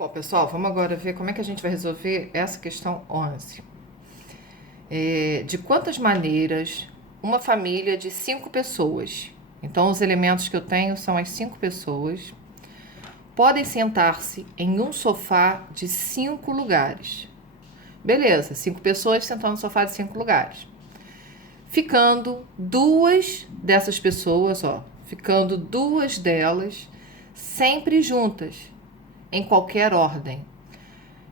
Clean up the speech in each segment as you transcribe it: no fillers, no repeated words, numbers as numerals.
Bom, pessoal, vamos agora ver como é que a gente vai resolver essa questão 11. De quantas maneiras uma família de 5 pessoas, então os elementos que eu tenho são as 5 pessoas, podem sentar-se em um sofá de 5 lugares. Beleza, 5 pessoas sentando no sofá de 5 lugares. Ficando duas dessas pessoas, ficando duas delas sempre juntas, em qualquer ordem.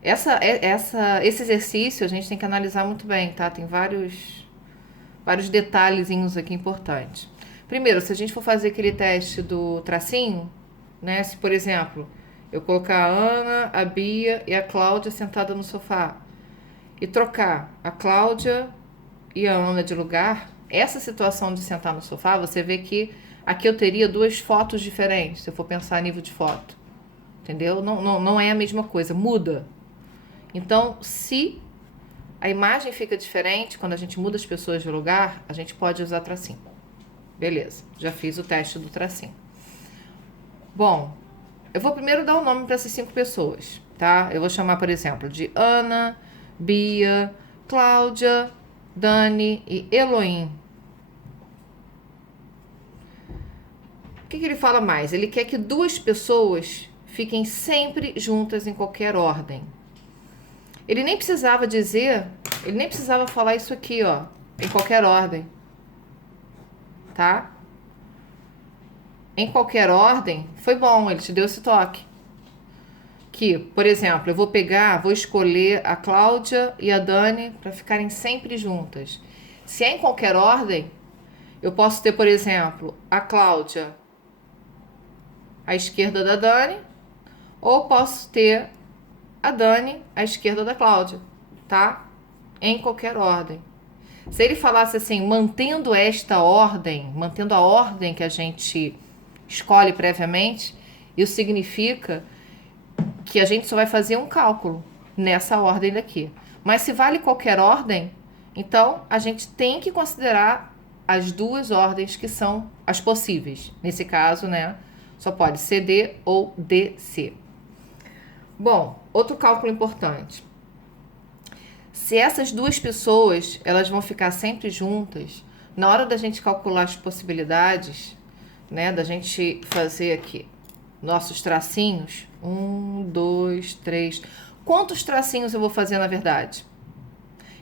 Esse exercício a gente tem que analisar muito bem, tá? Tem vários detalhezinhos aqui importantes. Primeiro, se a gente for fazer aquele teste do tracinho, né? Se, por exemplo, eu colocar a Ana, a Bia e a Cláudia sentada no sofá e trocar a Cláudia e a Ana de lugar, essa situação de sentar no sofá, você vê que aqui eu teria duas fotos diferentes, se eu for pensar a nível de foto. Entendeu? Não é a mesma coisa, muda. Então, se a imagem fica diferente, quando a gente muda as pessoas de lugar, a gente pode usar tracinho. Beleza, já fiz o teste do tracinho. Bom, eu vou primeiro dar o nome para essas 5 pessoas, tá? Eu vou chamar, por exemplo, de Ana, Bia, Cláudia, Dani e Eloim. O que ele fala mais? Ele quer que 2 pessoas fiquem sempre juntas em qualquer ordem. Ele nem precisava falar isso aqui, em qualquer ordem, tá? Em qualquer ordem, foi bom, ele te deu esse toque. Que, por exemplo, eu vou escolher a Cláudia e a Dani para ficarem sempre juntas. Se é em qualquer ordem, eu posso ter, por exemplo, a Cláudia à esquerda da Dani, ou posso ter a Dani à esquerda da Cláudia, tá? Em qualquer ordem. Se ele falasse assim, mantendo esta ordem, mantendo a ordem que a gente escolhe previamente, isso significa que a gente só vai fazer um cálculo nessa ordem daqui. Mas se vale qualquer ordem, então a gente tem que considerar as duas ordens que são as possíveis. Nesse caso, né, só pode CD ou DC. Bom, outro cálculo importante. Se essas 2 pessoas, elas vão ficar sempre juntas, na hora da gente calcular as possibilidades, né, da gente fazer aqui nossos tracinhos, 1, 2, 3. Quantos tracinhos eu vou fazer na verdade?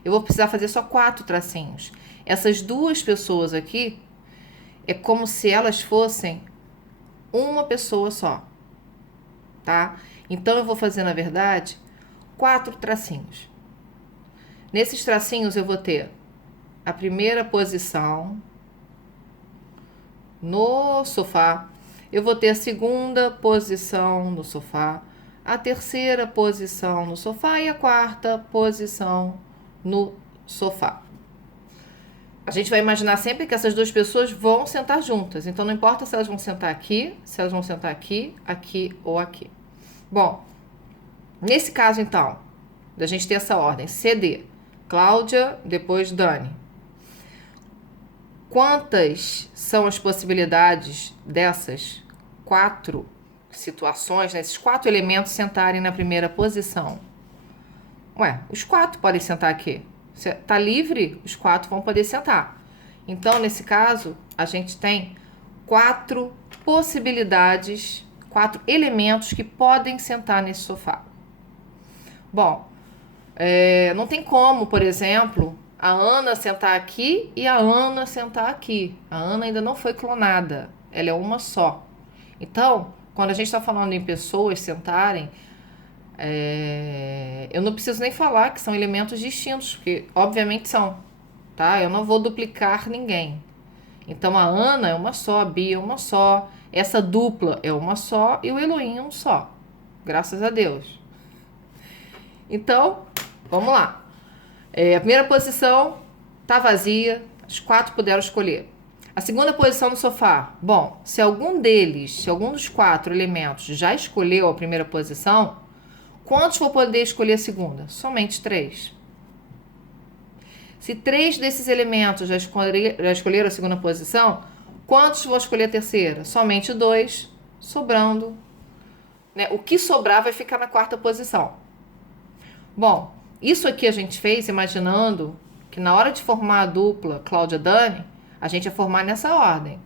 Eu vou precisar fazer só 4 tracinhos. Essas 2 pessoas aqui, é como se elas fossem uma pessoa só, tá? Então eu vou fazer na verdade 4 tracinhos. Nesses tracinhos eu vou ter a primeira posição no sofá, eu vou ter a segunda posição no sofá, a terceira posição no sofá e a quarta posição no sofá. A gente vai imaginar sempre que essas 2 pessoas vão sentar juntas, então não importa se elas vão sentar aqui, se elas vão sentar aqui, aqui ou aqui. Bom, nesse caso então, da gente ter essa ordem, CD, Cláudia, depois Dani. Quantas são as possibilidades dessas 4 situações, né, esses 4 elementos sentarem na primeira posição? Os 4 podem sentar aqui. Se tá livre, os 4 vão poder sentar. Então, nesse caso, a gente tem 4 possibilidades, 4 elementos que podem sentar nesse sofá. Bom, não tem como, por exemplo, a Ana sentar aqui e a Ana sentar aqui. A Ana ainda não foi clonada, ela é uma só. Então, quando a gente está falando em pessoas sentarem, eu não preciso nem falar que são elementos distintos, porque obviamente são, tá? Eu não vou duplicar ninguém. Então, a Ana é uma só, a Bia é uma só, essa dupla é uma só e o Eloim é um só. Graças a Deus. Então, vamos lá. A primeira posição tá vazia, os 4 puderam escolher. A segunda posição no sofá. Bom, se algum dos 4 elementos já escolheu a primeira posição, quantos vão poder escolher a segunda? Somente 3. Se 3 desses elementos já escolheram a segunda posição, quantos vão escolher a terceira? Somente 2, sobrando né? O que sobrar vai ficar na quarta posição. Bom, isso aqui a gente fez imaginando que na hora de formar a dupla Cláudia-Dani, a gente ia formar nessa ordem,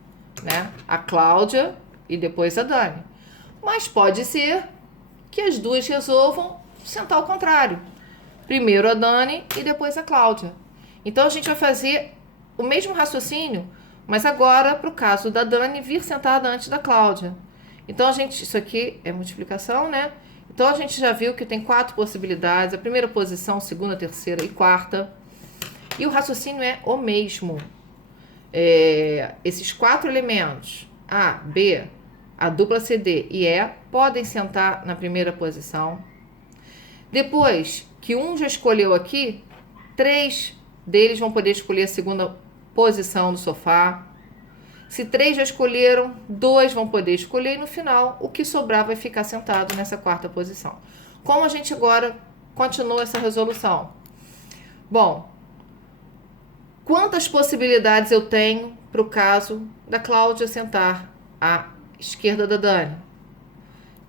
né? A Cláudia e depois a Dani. Mas pode ser que as duas resolvam sentar ao contrário. Primeiro a Dani e depois a Cláudia. Então a gente vai fazer o mesmo raciocínio, mas agora para o caso da Dani vir sentada antes da Cláudia. Então a gente, isso aqui é multiplicação, né? Então a gente já viu que tem 4 possibilidades: a primeira posição, segunda, terceira e quarta. E o raciocínio é o mesmo. Esses 4 elementos, A, B, a dupla CD e E, podem sentar na primeira posição. Depois que um já escolheu aqui, 3 deles vão poder escolher a segunda posição do sofá. Se 3 já escolheram, 2 vão poder escolher e no final o que sobrar vai ficar sentado nessa quarta posição. Como a gente agora continua essa resolução? Bom, quantas possibilidades eu tenho para o caso da Cláudia sentar à esquerda da Dani?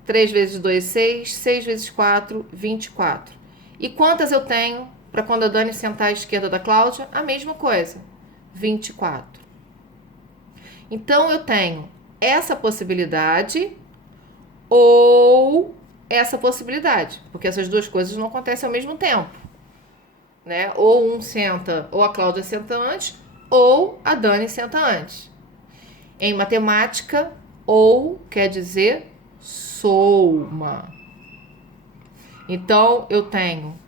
3 vezes 2, 6. 6 vezes 4, 24. E quantas eu tenho para quando a Dani sentar à esquerda da Cláudia? A mesma coisa, 24. Então, eu tenho essa possibilidade ou essa possibilidade, porque essas duas coisas não acontecem ao mesmo tempo, né? Ou um senta, ou a Cláudia senta antes, ou a Dani senta antes. Em matemática, ou quer dizer soma. Então, eu tenho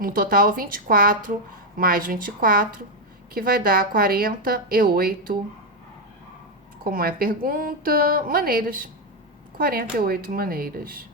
no total 24 mais 24, que vai dar 48. Como é pergunta? Maneiras. 48 maneiras.